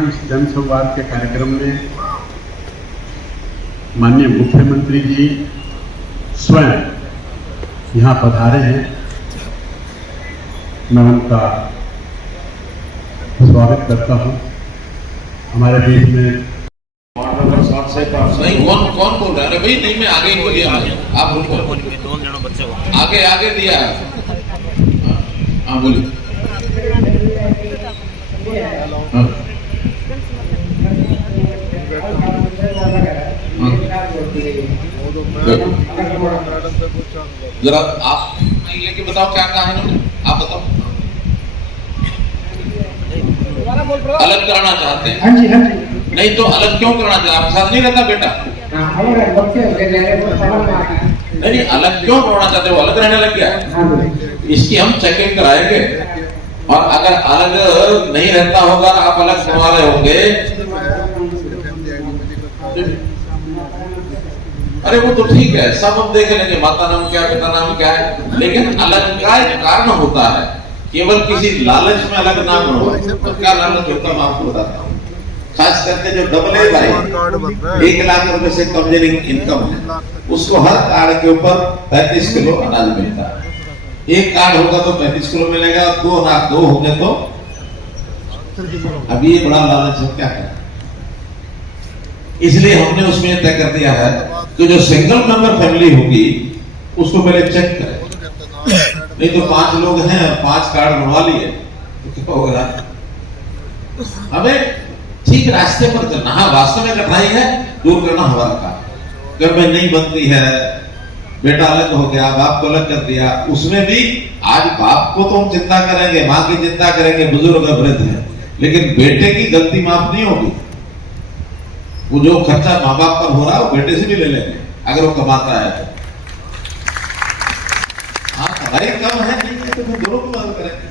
यहाँ इस जन संवाद के कार्यक्रम में माननीय मुख्यमंत्री जी स्वयं यहाँ पधारे हैं। मैं उनका स्वागत करता हूँ। हमारे बीच में नहीं, कौन बोल रहा है भाई? नहीं, मैं आगे इनको दिया, आप आगे आगे दिया। हाँ बोलिए। जरा आप लेके बताओ क्या कहा है इन्होंने, आप बताओ। अलग कराना चाहते हैं? हाँ जी, हाँ जी। नहीं तो अलग क्यों कराना चाहते? आपके साथ नहीं रहता बेटा? नहीं, अलग क्यों करवाना चाहते? वो अलग रहने लग गया। इसकी हम चेकिंग कराएंगे और अगर अलग नहीं रहता होगा, आप अलग करवा रहे होंगे, अरे वो तो ठीक है, सब हम देख लेंगे, माता नाम क्या, पिता नाम क्या है, लेकिन अलग का एक कारण होता है। केवल किसी लालच में अलग ना करो। तो क्या लालच होता है मैं आपको बताता हूँ। खास करके जो डबल ए भाई 1 लाख रुपए से कम इनकम है, उसको हर कार्ड के ऊपर 35 किलो अनाज मिलता है। एक कार्ड होगा तो 35 किलो मिलेगा, 2 लाख 2 होंगे तो अभी ये बड़ा लालच है, क्या करें? इसलिए हमने उसमें तय कर दिया है कि जो सिंगल मेंबर फैमिली होगी उसको पहले चेक करें। नहीं तो 5 लोग हैं और 5 कार्ड बनवा लिए तो क्या होगा? हमें ठीक रास्ते पर चलना। हाँ, वास्तव में कठिनाई है, दूर करना हमारा काम। घर में नहीं बनती है, बेटा अलग हो गया, बाप को अलग कर दिया, उसमें भी आज बाप को तो हम चिंता करेंगे, माँ की चिंता करेंगे, बुजुर्ग वृद्ध है, लेकिन बेटे की गलती माफ नहीं होगी। वो जो खर्चा माँ बाप पर हो रहा है वो बेटे से भी ले लेंगे अगर वो कमाता है तो। हाँ, पढ़ाई कम है, नहीं है तो फिर दोनों को मदद करेंगे,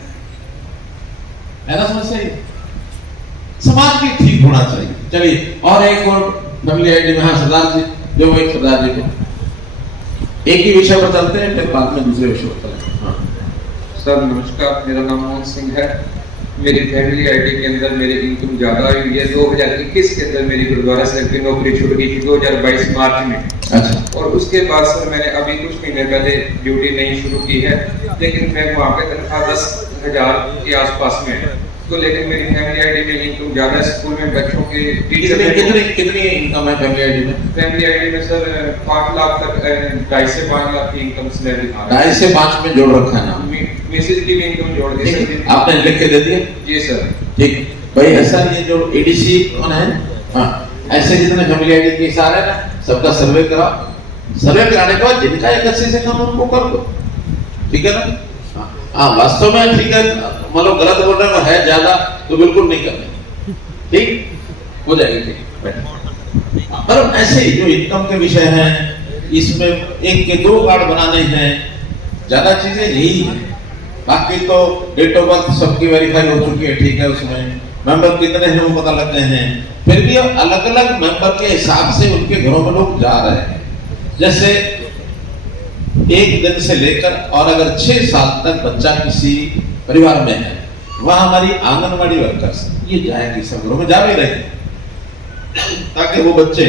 है ना? समझ सही? समाज भी ठीक होना चाहिए। चलिए, और एक और फैमिली आईडी में, हाँ सरदार जी, जो एक सरदार जी को एक ही विषय पर चलते हैं, फिर बाद में दूसरे विषय पर चलते हैं। हाँ सर नमस्कार, मेरा नाम मोहन सिंह है। मेरी फैमिली आईडी के अंदर मेरी इनकम ज्यादा हुई है। 2021 के अंदर मेरी गुरुद्वारा साहब की नौकरी छूट गई थी 2022 मार्च में। अच्छा। और उसके बाद सर मैंने अभी कुछ महीने पहले ड्यूटी नहीं शुरू की है, लेकिन मैं वहाँ पे तनख्वाह 10,000 के आसपास में है। तो लेकिन मेरी फैमिली आईडी में इनकम ज्यादा, स्कूल में बच्चों के कितनी इनकम है फैमिली आईडी में? फैमिली आईडी में सर 5 लाख तक, 2.5 से 5 लाख की इनकम सैलरी। 2.5 से 5 में जोड़ रखा है ना? मैसेज की भी इनकम जोड़ दी सर। आपने लिख के दे दिया? जी सर। ठीक भाई, ऐसा ये जो एडीसी कौन है, हाँ, ऐसे जितने फैमिली आईडी के सारे ना, सबका सर्वे कराओ। सर्वे कराने के बाद जिनका 81 से कम उनको कर दो, ठीक है ना? हाँ, वास्तव में ठीक है, मतलब गलत बोल रहे हैं, है ज्यादा तो बिल्कुल नहीं करना, ठीक हो जाएगी, ठीक। पर ऐसे ही जो इनकम के विषय हैं, इसमें 1 के 2 कार्ड बनाने हैं, ज्यादा चीजें यही है। बाकी तो डेट ऑफ बर्थ सबकी वेरीफाई हो चुकी है, ठीक है, उसमें मेंबर कितने हैं वो पता लगते हैं। फिर भी अलग अलग मेंबर के हिसाब से उनके घरों में लोग जा रहे हैं। जैसे 1 दिन से लेकर और अगर 6 साल तक बच्चा किसी परिवार में है, वह हमारी आंगनवाड़ी वर्कर्स ये जाएंगी, सब घरों में जा भी रहे, ताकि वो बच्चे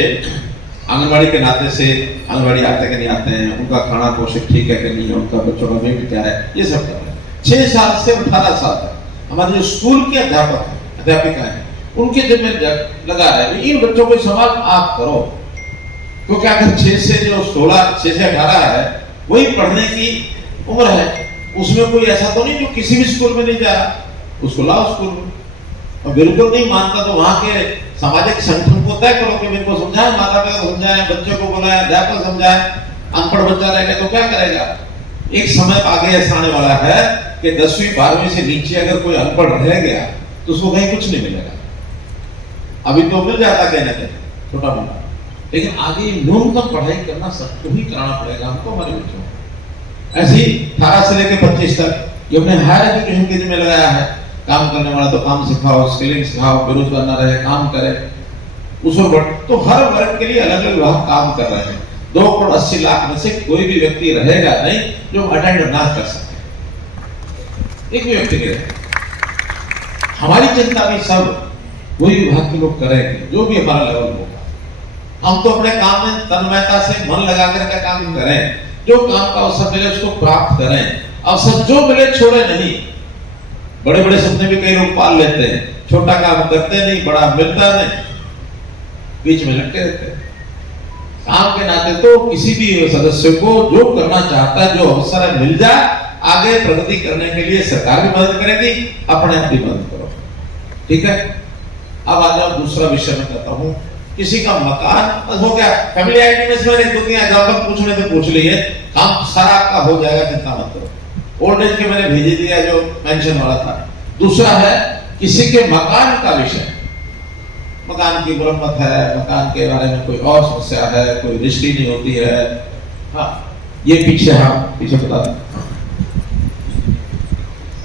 आंगनवाड़ी के नाते से आंगनवाड़ी आते कि नहीं आते हैं, उनका खाना पोषक ठीक है कि नहीं है, उनका बच्चों का वेट क्या है, ये सब कर रहे हैं। 6 साल से 18 साल तक हमारे जो स्कूल के अध्यापक हैं, अध्यापिका हैं, उनके जिम्मे लगा है इन बच्चों को संभाल आप करो। क्योंकि अगर 6 से 18 है, वही पढ़ने की उम्र है, उसमें कोई ऐसा तो नहीं जो किसी भी स्कूल में नहीं जा रहा, उसको लाओ स्कूल में। और बिल्कुल नहीं मानता तो वहां के सामाजिक संगठन को तय करो कि मेरे को समझाए, माता पिता को समझाए, बच्चों को बुलाए, अध्यापक समझाए। अनपढ़ बच्चा रहेगा तो क्या करेगा? एक समय आगे ऐसा आने वाला है कि 10वीं 12वीं से नीचे अगर कोई अनपढ़ रह गया तो उसको कहीं कुछ नहीं मिलेगा। अभी तो मिल जाता कहीं ना कहीं छोटा मोटा, लेकिन आगे न्यूनतम पढ़ाई करना सबको ही कराना पड़ेगा हमको, हमारे बच्चों को। ऐसे ही 18 से लेकर 25 तक ये हमने हायर एजुकेशन के जिम्मे लगाया है। काम करने वाला तो काम सिखाओ, स्किलिंग सिखाओ, बेरोजगार ना रहे, काम करे, उसको तो हर वर्ग के लिए अलग अलग विभाग काम कर रहे हैं। 2,80,00,000 में से कोई भी व्यक्ति रहेगा नहीं जो अटेंड ना कर सके, एक भी व्यक्ति नहीं। हमारी चिंता भी सब वही विभाग के लोग करेंगे, जो भी हमारा लेवल होगा। हम तो अपने काम में तन्मयता से मन लगा कर काम करें, जो काम का अवसर मिले उसको प्राप्त करें, अवसर जो मिले छोड़े नहीं। बड़े बड़े सपने भी कई लोग पाल लेते हैं, छोटा काम करते नहीं, बड़ा मिलता नहीं, बीच में लटके रहते हैं। काम के नाते तो किसी भी सदस्य को जो करना चाहता है, जो अवसर है मिल जाए, आगे प्रगति करने के लिए सरकार भी मदद करेगी, अपने आप भी मदद करो, ठीक है। अब आ जाओ दूसरा विषय में कहता हूँ, किसी का मकान हो गया, फैमिली आईडी में से मैंने 2-3 एग्जाम्पल पूछने थे, पूछ लिए, काम सारा आपका हो जाएगा, चिंता मत करो। ओल्ड एज के मैंने भेज दिया जो मेंशन वाला था। दूसरा है किसी के मकान का विषय, मकान की मरम्मत है, मकान के बारे में कोई और समस्या है, कोई रजिस्ट्री नहीं होती है, हाँ ये पीछे बता दें।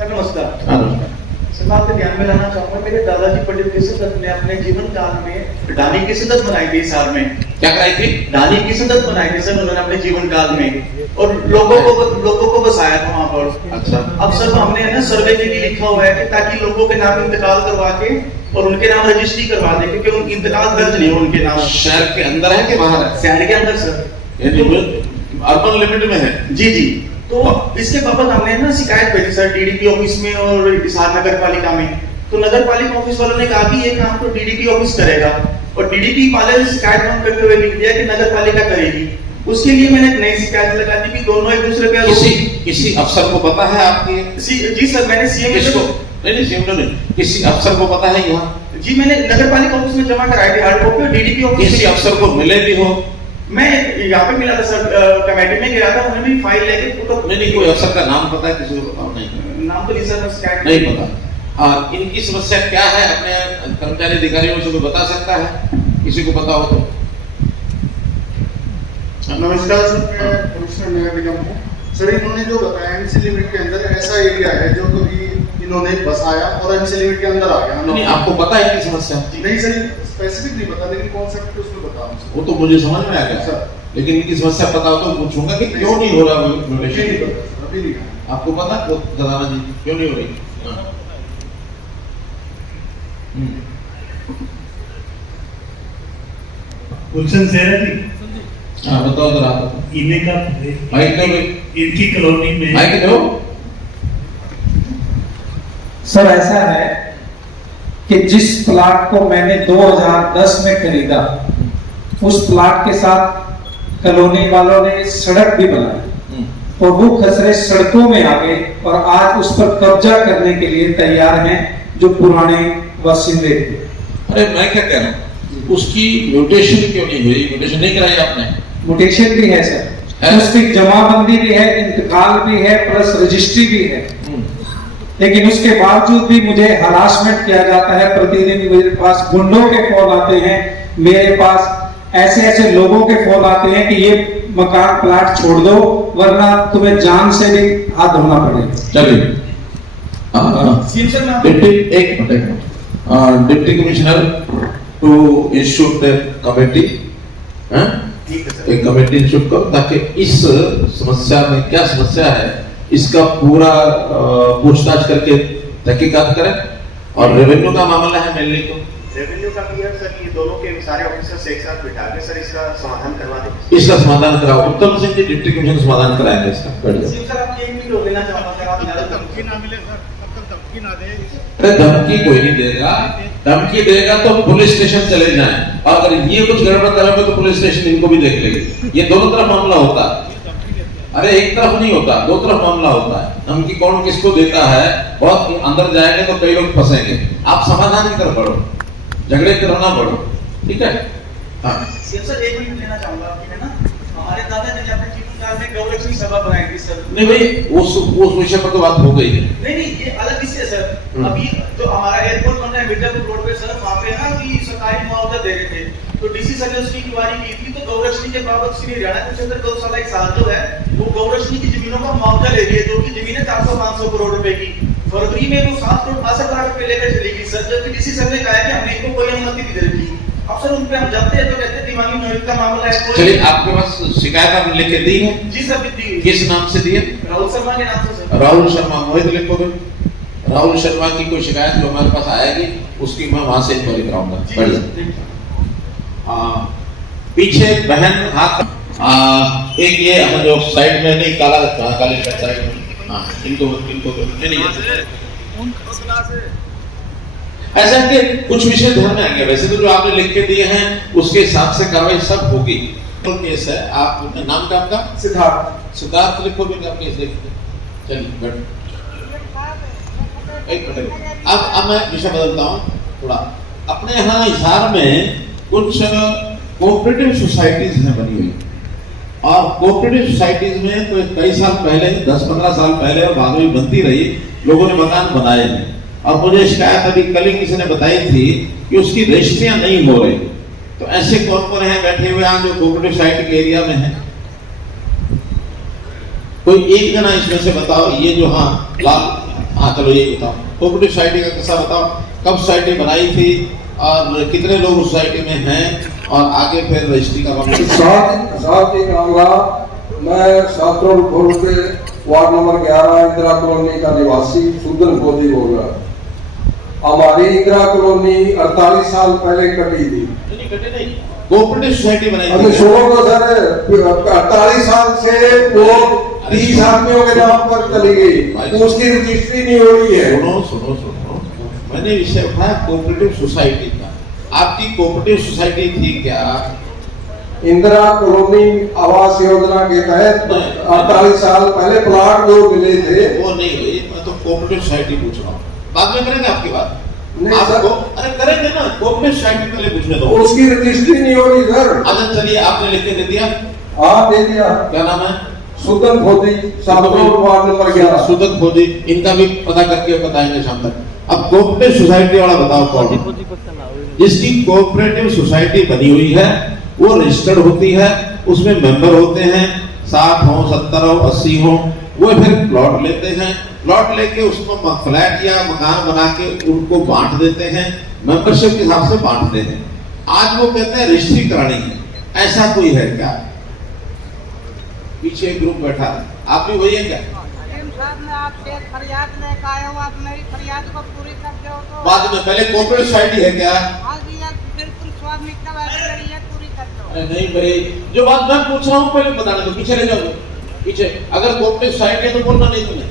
नमस्कार। हाँ नमस्कार। सर मैं आपके ध्यान में लाना चाहूंगा, मेरे दादाजी पंडित केसरदत्त ने अपने जीवन काल में डाली की सदत बनाई थी हिसार में। क्या कराई थी? डाली की सदत बनाई थी सर उन्होंने अपने जीवन काल में, और लोगों को बसाया था वहां पर। अच्छा। अब सर हमने है ना सर्वे के लिए लिखा हुआ है कि ताकि लोगों के नाम इंतकाल करवा के और उनके नाम रजिस्ट्री करवा दे, क्योंकि उनकी इंतकाल दर्ज नहीं हो उनके नाम। शहर के अंदर है कि बाहर है? शहर के अंदर सर, अर्बन लिमिट में है। जी जी। तो इसके बाबत हमने ना शिकायत भेजी सर डीडीपी ऑफिस में और हिसार नगर पालिका में। तो नगर पालिका ऑफिस वालों ने कहा कि ये काम तो डीडीपी ऑफिस करेगा, और डीडीपी वाले ने शिकायत नोट करते हुए लिख दिया कि नगर पालिका करेगी। उसके लिए मैंने एक नई शिकायत लगा दी कि दोनों एक दूसरे पे किसी अफसर को पता है आपके? जी सर, मैंने सीएम को नहीं, किसी अफसर को पता है यहाँ? जी मैंने नगर पालिका ऑफिस में जमा कराई थी हार्ड कॉपी, डीडीपी ऑफिस। किसी अफसर को मिले भी हो? मैं यहाँ पे मिला था सर, कमेटी में गया था, उन्होंने भी फाइल लेके फोटो। नहीं, कोई अफसर का नाम पता है किसी को? नहीं, नाम तो नहीं सर, शिकायत नहीं पता। और इनकी समस्या क्या है, अपने कर्मचारी अधिकारियों से कोई बता सकता है, किसी को पता हो तो? नमस्कार सर, मैं कमिश्नर नगर निगम हूँ। सर इन्होंने जो बताया एमसी लिमिट के अंदर ऐसा एरिया है जो कभी इन्होंने बसाया और एमसी लिमिट के अंदर आ गया। नहीं, आपको पता है इनकी समस्या? नहीं सर, स्पेसिफिक नहीं पता, लेकिन कॉन्सेप्ट उसमें बता दूं। वो तो मुझे समझ में आ गया सर, लेकिन इनकी समस्या पता हो तो पूछूंगा कि क्यों नहीं हो रहा रोटेशन। अभी नहीं। आपको पता है दादा जी क्यों नहीं हो रही? गुलशन सेहरा जी, हाँ बताओ जरा। इन्हें का माइक दो, इनकी कॉलोनी में माइक दो। सर ऐसा है कि जिस प्लाट को मैंने 2010 में खरीदा, उस प्लाट के साथ कॉलोनी वालों ने सड़क भी बनाई, और वो खसरे सड़कों में आ गए और आज उस पर कब्जा करने के लिए तैयार हैं जो पुराने बासिंदे थे। अरे मैं क्या कह रहा हूँ, उसकी म्यूटेशन क्यों नहीं हुई? म्यूटेशन नहीं कराई आपने? म्यूटेशन भी है सर, उसकी जमाबंदी भी है, इंतकाल भी है, प्लस रजिस्ट्री भी है, लेकिन उसके बावजूद भी मुझे हरासमेंट किया जाता है। प्रतिदिन मेरे पास गुंडों के फोन आते हैं, मेरे पास ऐसे लोगों के फोन आते हैं कि ये मकान प्लाट छोड़ दो वरना तुम्हें जान से भी हाथ धोना पड़ेगा। चलिए deputy commissioner to institute committee, एक कमेटी इंस्टीट्यूट करो ताकि इस समस्या में क्या समस्या है इसका पूरा पूछताछ करके तहकीकात करें। और रेवेन्यू का मामला है मेनली, तो रेवेन्यू का भी है सर, ये दोनों के सारे ऑफिसर्स एक साथ बिठा के सर इसका समाधान करवा देंगे। इसका समाधान कराओ। उत्तम सिंह जी डिप्टी कमिश्नर समाधान कराएंगे इसका। बैठ जाओ। सर आप 1 मिनट लेना चाहूंगा, आप ज्यादा धमकी ना मिले सर, तब तक धमकी ना दे। अरे धमकी कोई नहीं देगा, धमकी देगा तो पुलिस स्टेशन चले जाएं, और अगर ये कुछ गड़बड़ करेंगे तो पुलिस स्टेशन इनको भी देख लेगी। ये दोनों तरफ मामला होता है, अरे एक तरफ नहीं होता, दो तरफ मामला होता है। धमकी कौन किसको देता है, बहुत अंदर जाएंगे तो कई लोग फंसेंगे। आप समाधान की तरफ बढ़ो, झगड़े की तरफ ना बढ़ो, ठीक है? हाँ सर 1 मिनट लेना चाहूंगा आपकी, है ना? हमारे दादाजी ने अपने जीवन काल में गौरक्षणी सभा बनाई थी सर। नहीं भाई, उस विषय पर तो बात हो गई है। नहीं ये अलग विषय है सर। अभी जो हमारा एयरपोर्ट बन रहा है मिर्जापुर रोड पे सर, वहाँ पे ना कि सरकारी मुआवजा दे रहे थे, तो डीसी सर ने उसकी इंक्वायरी की थी, तो गौरक्षणी के बाबत श्री हरियाणा क्षेत्र गौशाला एक साल जो है वो गौरक्षणी की जमीनों का मुआवजा ले रही है, जो की जमीन है 400-500 करोड़ रुपए की। फरवरी में वो 7 करोड़ 62 लाख रुपए लेकर चली गई सर, जबकि डीसी सर ने कहा कि हमने इनको कोई अनुमति नहीं दे रखी। अब सर उन पे हम जाते हैं तो कहते हैं दिमागी नोटिस का मामला है। चलिए आपके पास शिकायत आपने लिख के दी है? जी सर दी है। किस नाम से दी है? राहुल शर्मा के नाम से सर। राहुल शर्मा, मोहित लिखो भाई। राहुल शर्मा की कोई शिकायत जो हमारे पास आएगी उसकी मैं वहां से इंक्वायरी कराऊंगा। पीछे बहन हाथ एक ये हम जो साइड में नहीं काला काली शर्ट साइड में, हाँ इनको नहीं ऐसा कि कुछ विषय ध्यान में आएंगे। वैसे तो जो आपने लिख के दिए हैं उसके हिसाब से कार्रवाई सब होगी। केस है, आप नाम का आपका सिद्धार्थ लिखो भी आप केस लिखते चलिए। एक मिनट, अब मैं विषय बदलता हूँ थोड़ा। अपने यहाँ हिसार में कुछ कोऑपरेटिव सोसाइटीज हैं बनी हुई, और कोऑपरेटिव सोसाइटीज में तो कई साल पहले 10-15 साल पहले और बाद में बनती रही, लोगों ने मकान बनाए हैं। और मुझे शिकायत अभी कल ही किसी ने बताई थी कि उसकी रजिस्ट्रियां नहीं हो रही। तो ऐसे कौन हैं बैठे हुए हैं जो कोऑपरेटिव सोसाइटी के एरिया में है? कोई एक जना इसमें से बताओ। ये जो हाँ चलो ये बताओ, कोऑपरेटिव सोसाइटी का किस्सा बताओ, कब सोसाइटी बनाई थी और कितने लोग उस सोसाइटी में हैं, और आगे फिर रजिस्ट्री का काम। मैं शास्त्रोल वार्ड नंबर 11 इंदिरा कॉलोनी का निवासी सुदन फौजी बोल रहा। हमारी इंदिरा कॉलोनी 48 साल पहले कटी थी। कोऑपरेटिव सोसाइटी बनाई थी। तो सर 48 साल से वो 30 आदमियों के नाम पर चली गई, उसकी रजिस्ट्री नहीं हो रही है। सुनो, मैंने विषय उठाया कोऑपरेटिव सोसाइटी का। आपकी कोऑपरेटिव सोसाइटी थी क्या? इंदिरा कॉलोनी आवास योजना के तहत 48 साल पहले प्लाट जो मिले थे वो नहीं हुई। मैं तो कोऑपरेटिव सोसाइटी पूछ रहा हूँ, बाद में करेंगे आपकी बात। नहीं आपको अरे करेंगे ना, कोऑपरेटिव सोसाइटी पहले पूछने दो। उसकी रजिस्ट्री नहीं हो रही सर। अच्छा चलिए, आपने लिख के दे दिया? हाँ दे दिया। क्या नाम है? सुदन फौजी, वार्ड नंबर 11। सुदन फौजी, इनका भी पता करके बताएंगे शाम तक। अब कोऑपरेटिव सोसाइटी वाला बताओ कौन? जिसकी कोऑपरेटिव सोसाइटी बनी हुई है वो रजिस्टर्ड होती है, उसमें मेंबर होते हैं, 60 हो 70 हो 80 हो, वो फिर प्लॉट लेते हैं, प्लॉट लेके उसको फ्लैट या मकान बना के उनको बांट देते हैं, मेंबरशिप के हिसाब से बांटते हैं। आज वो कहते हैं रजिस्ट्री करानी है। ऐसा कोई है क्या? पीछे ग्रुप बैठा है, आप भी वही है क्या? फरियाद लेकर आए हो, आप मेरी फरियाद को पूरी कर दो तो बाद में। पहले कोऑपरेटिव सोसाइटी है क्या? हाँ जी, बिल्कुल स्वामित्व पूरी कर दो। नहीं भाई, जो बात मैं पूछ रहा हूँ पहले बताने दो। पीछे ले जाओ, पीछे। अगर कोऑपरेटिव सोसाइटी है तो बोलना नहीं तुम्हें,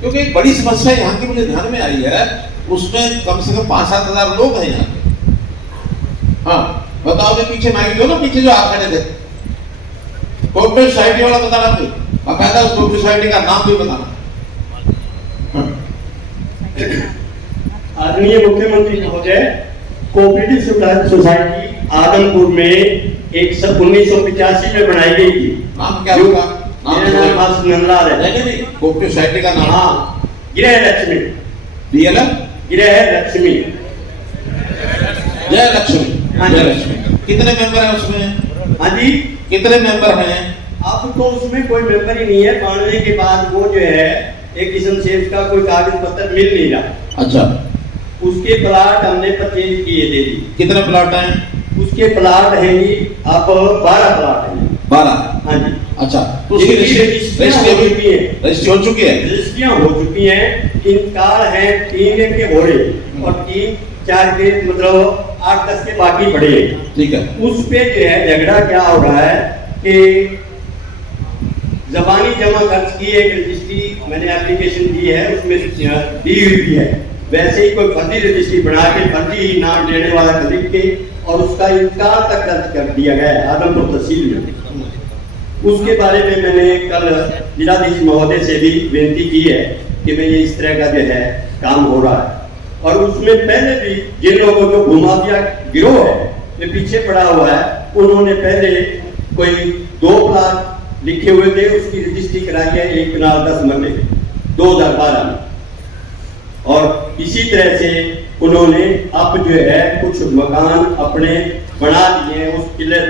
क्योंकि एक बड़ी समस्या यहाँ की मुझे ध्यान में आई है, उसमें कम से कम 5-7 हजार लोग हैं यहाँ पे। हाँ बताओ, जो पीछे माइक दो ना, पीछे जो आप खड़े थे, कोऑपरेटिव सोसाइटी वाला बताना कोई, बाकायदा उस कोऑपरेटिव सोसाइटी का नाम भी बताना। आदरणीय मुख्यमंत्री महोदय, कोऑपरेटिव सोसाइटी आदमपुर में 1985 में बनाई गई थी। नाम क्या होगा? मेरा नाम नंदलाल है। नहीं, कोऑपरेटिव सोसाइटी का नाम? हाँ, गृह लक्ष्मी। गृह लक्ष्मी। जय लक्ष्मी। हाँ जय लक्ष्मी। कितने मेंबर हैं उसमें? हाँ जी, कितने मेंबर हैं? अब तो उसमें कोई मेंबर ही नहीं है। बनने के बाद वो जो है एक किस्म से उसका कोई कागज पत्र मिल नहीं रहा। अच्छा, उसके प्लाट हमने परचेज किए थे जी। कितने प्लाट हैं? उसके प्लाट हैं जी, अब 12 प्लाट हैं। 12? हाँ जी। अच्छा, तो उसकी रजिस्ट्री हो चुकी है? रजिस्ट्रियां हो चुकी हैं। 3 कार हैं, 3 के घोड़े और 3-4 के मतलब 8-10 के बाकी बड़े हैं। ठीक है। उस पे जो है झगड़ा क्या हो रहा है कि जबानी जमा खर्च की एक रजिस्ट्री मैंने एप्लीकेशन दी है, उसमें दी हुई है। वैसे ही कोई फर्जी रजिस्ट्री बना के फर्जी नाम लेने वाला खरीद के और उसका इनकार तक दर्ज कर दिया गया है आदमपुर तहसील में। उसके बारे में मैंने कल जिलाधीश महोदय से भी विनती की है कि भाई इस तरह का जो है काम हो रहा है। और उसमें पहले भी जिन लोगों को घुमाफिया गिरोह है जो पीछे पड़ा हुआ है, उन्होंने पहले कोई 2 प्लाट लिखे हुए थे, उसकी रजिस्ट्री कराई है 1 कनाल 10 मरले 2012 में। और इसी तरह से उन्होंने अब जो है कुछ मकान अपने बना दिए उस किले,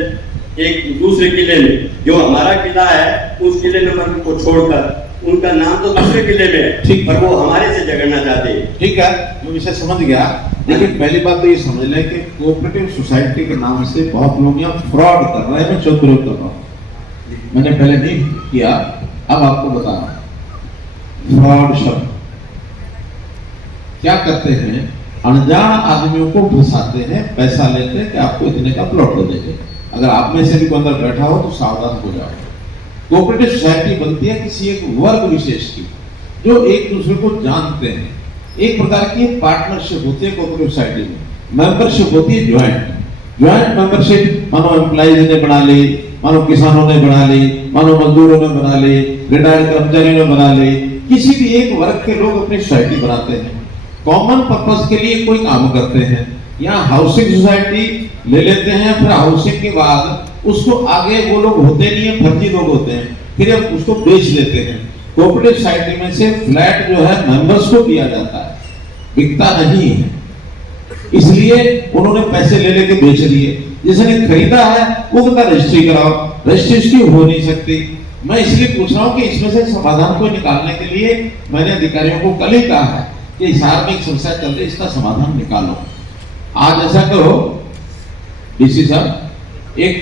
एक दूसरे किले में, जो हमारा किला है उस किले नंबर को छोड़कर उनका नाम तो दूसरे किले में है। ठीक, पर वो हमारे से झगड़ना चाहते हैं। ठीक है, मैं विषय समझ गया। लेकिन पहली बात तो ये समझ लें कि कोऑपरेटिव सोसाइटी के नाम से बहुत लोग यहाँ फ्रॉड कर रहे हैं। मैं चौधरी कर रहा हूँ, मैंने पहले नहीं किया, अब आपको बता रहा हूँ। फ्रॉड शब्द क्या करते हैं, अनजान आदमियों को फंसाते हैं, पैसा लेते हैं कि आपको इतने का प्लॉट दे देंगे। अगर आप में से भी कोई अंदर बैठा हो तो सावधान हो जाओ। कोऑपरेटिव सोसाइटी बनती है किसी एक वर्ग विशेष की, जो एक दूसरे को जानते हैं। एक प्रकार की पार्टनरशिप होती है कोऑपरेटिव सोसाइटी में। मेंबरशिप होती है ज्वाइंट मेंबरशिप, मानो एम्प्लॉइज ने बना ली, मानो किसानों ने बना ली, मानो मजदूरों ने बना ली, रिटायर्ड कर्मचारियों ने बना ली, किसी भी एक वर्ग के लोग अपनी सोसाइटी बनाते हैं, कॉमन पर्पस के लिए कोई काम करते हैं। यहाँ हाउसिंग सोसाइटी ले लेते हैं, फिर हाउसिंग के बाद उसको आगे वो लोग होते नहीं है, फर्जी लोग होते हैं, फिर अब उसको बेच देते हैं। कोऑपरेटिव सोसाइटी में से फ्लैट जो है मेंबर्स को दिया जाता है, बिकता नहीं है, इसलिए उन्होंने पैसे ले लेके बेच दिए। जिसने खरीदा है वो कहता रजिस्ट्री कराओ, रजिस्ट्री उसकी हो नहीं सकती। मैं इसलिए पूछ रहा हूँ कि इसमें से समाधान को निकालने के लिए मैंने अधिकारियों को कल ही कहा है कि इस में एक समस्या चल रही है, इसका समाधान निकालो। आज ऐसा करो डीसी साहब, एक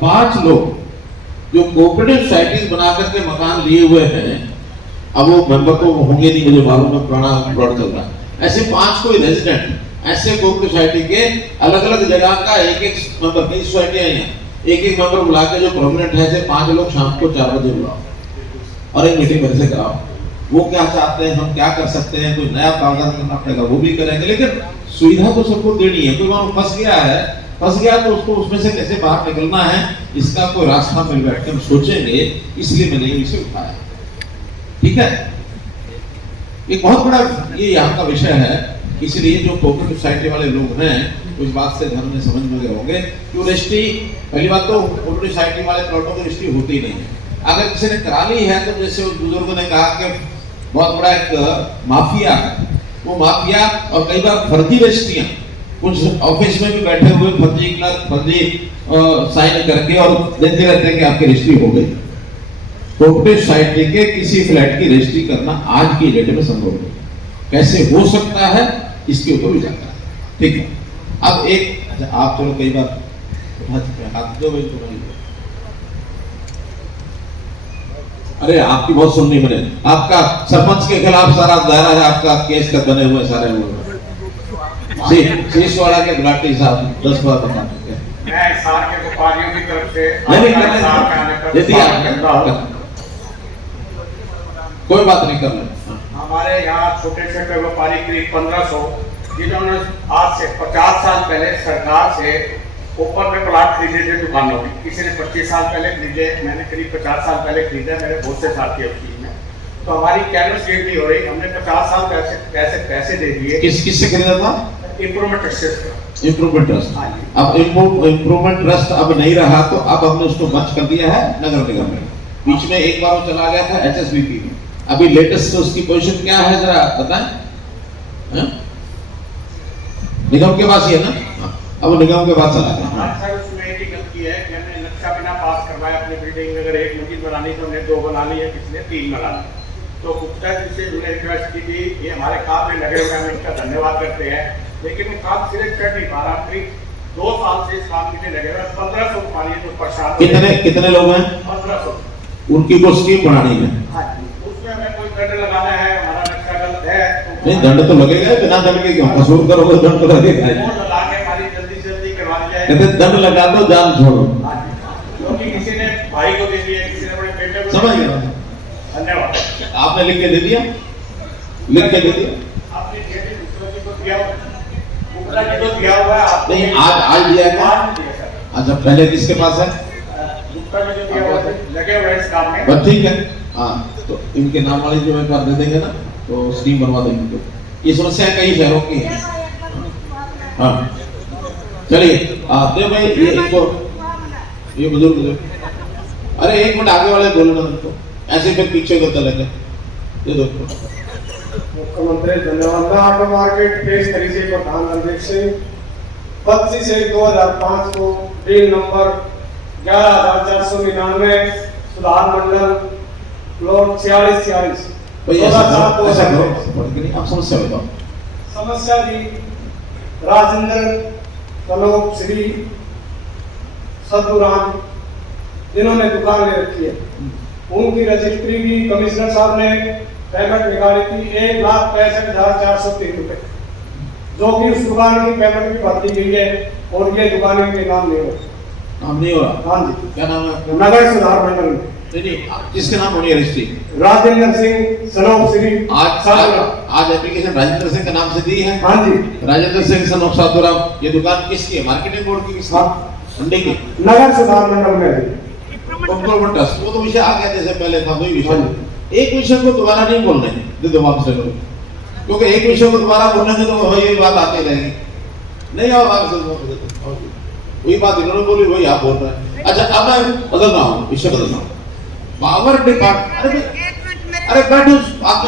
5 लोग जो कोऑपरेटिव सोसाइटीज बना करके मकान लिए हुए हैं, अब वो मेंबर तो होंगे नहीं, मुझे मालूम है, पुराना प्लॉट चल रहा है, ऐसे 5 कोई रेजिडेंट ऐसे कोऑपरेटिव सोसाइटी के अलग अलग जगह का एक मेंबर, कई सोसाइटियां हैं, एक मेंबर बुला के जो परमानेंट है, ऐसे 5 लोग शाम को 4 बजे बुलाओ और एक मीटिंग मेरे से कराओ। वो क्या चाहते हैं, हम क्या कर सकते हैं, कोई नया प्रावधान करना पड़ेगा वो भी करेंगे, लेकिन सुविधा तो सबको देनी है। कोई वहां फंस गया तो उसको उसमें से कैसे बाहर निकलना है, इसका कोई रास्ता मिल बैठ के हम सोचेंगे, इसलिए मैंने इसे उठाया। ठीक है, एक बहुत बड़ा ये यहाँ का विषय है, इसलिए जो कोऑपरेटिव सोसाइटी वाले लोग हैं उस बात से ध्यान में समझ में गए होंगे कि रजिस्ट्री, पहली बात तो कोऑपरेटिव सोसाइटी वाले प्लॉटों की रजिस्ट्री होती नहीं है। अगर किसी ने करा ली है तो जैसे उस बुजुर्गों ने कहा कि बहुत बड़ा एक माफिया है, वो माफिया और कई बार फर्जी रजिस्ट्रियां, कुछ ऑफिस में भी बैठे हुए फर्जी क्लर्क फर्जी साइन करके और देते रहते हैं कि आपकी रजिस्ट्री हो गई। कोऑपरेटिव सोसाइटी के किसी फ्लैट की रजिस्ट्री करना आज की डेट में संभव नहीं, कैसे हो सकता है इसके ऊपर भी जाता है। ठीक है, अब एक आप चलो कई बार हाथ दो, अरे आपकी बहुत सुननी मैंने, आपका सरपंच के खिलाफ सारा दायरा है, आपका केस तक बने हुए सारे हुए शेषवाड़ा के गुलाटी साहब 10 बार बता चुके हैं। मैं सार के व्यापारियों की तरफ से कोई बात नहीं कर ले। हमारे यहाँ छोटे छोटे व्यापारी करीब 1500 जिन्होंने आज से 50 साल पहले सरकार से ऊपर में प्लाट खरीदे थे दुकानों में, किसी ने 25 साल पहले खरीदे, मैंने करीब 50 साल पहले खरीदा, मेरे बहुत से साथी उस चीज में। तो हमारी कैनवस रेट नहीं हो रही, हमने 50 साल पैसे दे दिए। किससे खरीदा था? Improvement trust. Improvement trust. अब इम्प्रूवमेंट ट्रस्ट अब नहीं रहा तो अब हमने उसको बंद कर दिया है नगर निगम में। बीच में एक बार वो चला गया था HSBP में, अभी लेटेस्ट उसकी पोजीशन क्या है जरा बताएं। निगम के पास ही है ना? अब निगम के पास चला गया। सर उसमें एक ही गलती है कि हमने नक्शा बिना पास करवाया अपनी बिल्डिंग में, अगर एक मंजिल बनानी तो हमने 2 बना ली है, किसी ने 3 बना ली। तो गुप्ता जी से हमने रिक्वेस्ट की थी, ये हमारे काम में लगे हुए, हम इनका धन्यवाद करते हैं, लेकिन वो काम सिर्फ कर नहीं पा रहा। करीब 2 साल से इस काम के लिए लगे हुए, 1500 पानी तो परेशान। कितने लोग हैं? 1500। उनकी को स्कीम बनानी है। हाँ जी, उसमें हमें कोई दंड लगाना है, हमारा नक्शा गलत है तो नहीं, दंड तो लगेगा, बिना दंड के क्यों? कसूर करोगे दंड तो लगेगा। कहते दंड लगा दो जान छोड़ो। क्योंकि किसी ने भाई को दे दिया, किसी ने अपने बेटे को। समझ गया। धन्यवाद। आपने लिख के दे दिया? लिख के दे दिया? आपने दिया हुआ है। नहीं, आज दिया क्या? अच्छा, पहले किसके पास है? में जो दिया हुआ है, लगे हुए इस काम में। बस ठीक है, हाँ, तो इनके नाम वाली जो एक बार दे देंगे ना तो स्कीम बनवा देंगे। तो ये समस्या कई शहरों की है। हाँ चलिए, दे भाई ये बुजुर्ग, अरे 1 मिनट आगे वाले बोलना उनको, ऐसे फिर पीछे को चले गए। दे दो। मुख्यमंत्री धन्यवाद। ऑटो मार्केट केस तरीके प्रधान अध्यक्ष से 25/1/2005 को बिल नंबर 11,499 सुधार मंडल प्लॉट 4646। आप समस्या बताओ। समस्या जी, राजेंद्र कलोक श्री सदुराम जिन्होंने दुकान ले रखी है, उनकी रजिस्ट्री भी कमिश्नर साहब ने पेमेंट निकाली थी 1,65,403 रुपए, जो कि उस दुकान की पेमेंट भी भरती गई है और ये दुकान के नाम नहीं हो नाम नहीं हो रहा? हाँ जी, क्या नाम है? नगर सुधार मंडल में नहीं, किसके नाम होनी है रजिस्ट्री? राजेंद्र सिंह सनोप श्री आज एप्लीकेशन राजेंद्र सिंह के नाम से दी है? हाँ जी। राजेंद्र सिंह सनोप साधुराम, ये दुकान किसकी है? मार्केटिंग बोर्ड की किसकी? मंडी की? नगर सुधार मंडल में वो तो विषय आ गया जैसे पहले था, वही विषय। एक विषय को दोबारा नहीं बोलना है, दे दो वापस से लोग, क्योंकि एक विषय को दोबारा बोलने से तो वही बात आती रहेगी। नहीं आओ वापस से, वही बात इन्होंने बोली वही आप बोल रहे हैं। अच्छा, अब मैं बदल रहा हूँ, विषय बदल रहा हूँ। पावर डिपार्टमेंट, अरे बैठो आप।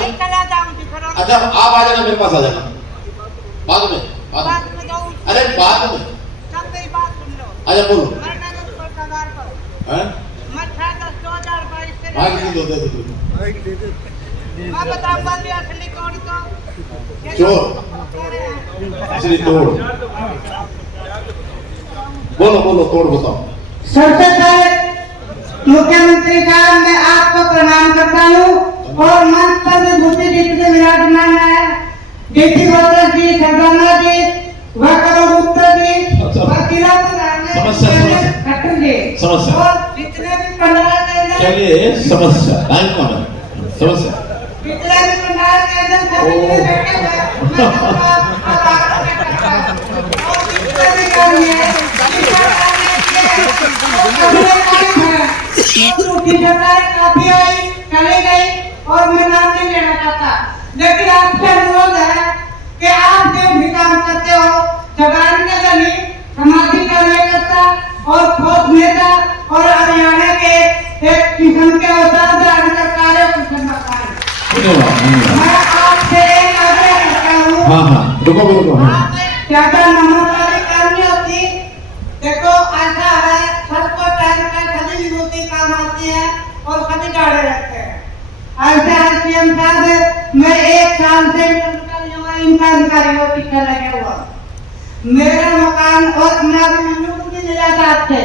अच्छा, आप आ जाना, मेरे पास आ जाना बाद में। अरे बाद में, अच्छा बोलो। चोर असली तोड़, बोलो बोलो, तोड़ बताओ। सबसे पहले मुख्यमंत्री साहब, मैं आपको प्रणाम करता हूँ और मंच पर विभूति दीप से विराजमान है डीसी गौरव जी, सरदाना जी, वकरो गुप्ता जी, वकीला समस्या और जितने भी पंडाल के अंदर, चलिए समस्या टाइम कम है, समस्या जितने भी पंडाल के अंदर सभी बैठे काफी आई चली गई और मैं नाम नहीं लेना चाहता, लेकिन आपसे अनुरोध है कि आप जो भी काम करते हो जगान के लिए सामाजिक कार्यकर्ता और ठोस नेता और हरियाणा के एक किस्म के अवसर से अधिकार कार्य करना चाहिए। मैं आपसे आग्रह करता हूँ, हाँ रुको रुको, ज्यादा नमस्कार करनी होती। देखो ऐसा है, सबको टाइम पे सभी विभूति काम आती है और सभी गाड़े रखते हैं। ऐसे सीएम साहब, मैं 1 साल से इनका अधिकारियों पीछे लगे हुआ, मेरा मकान और मैं भी निजात थे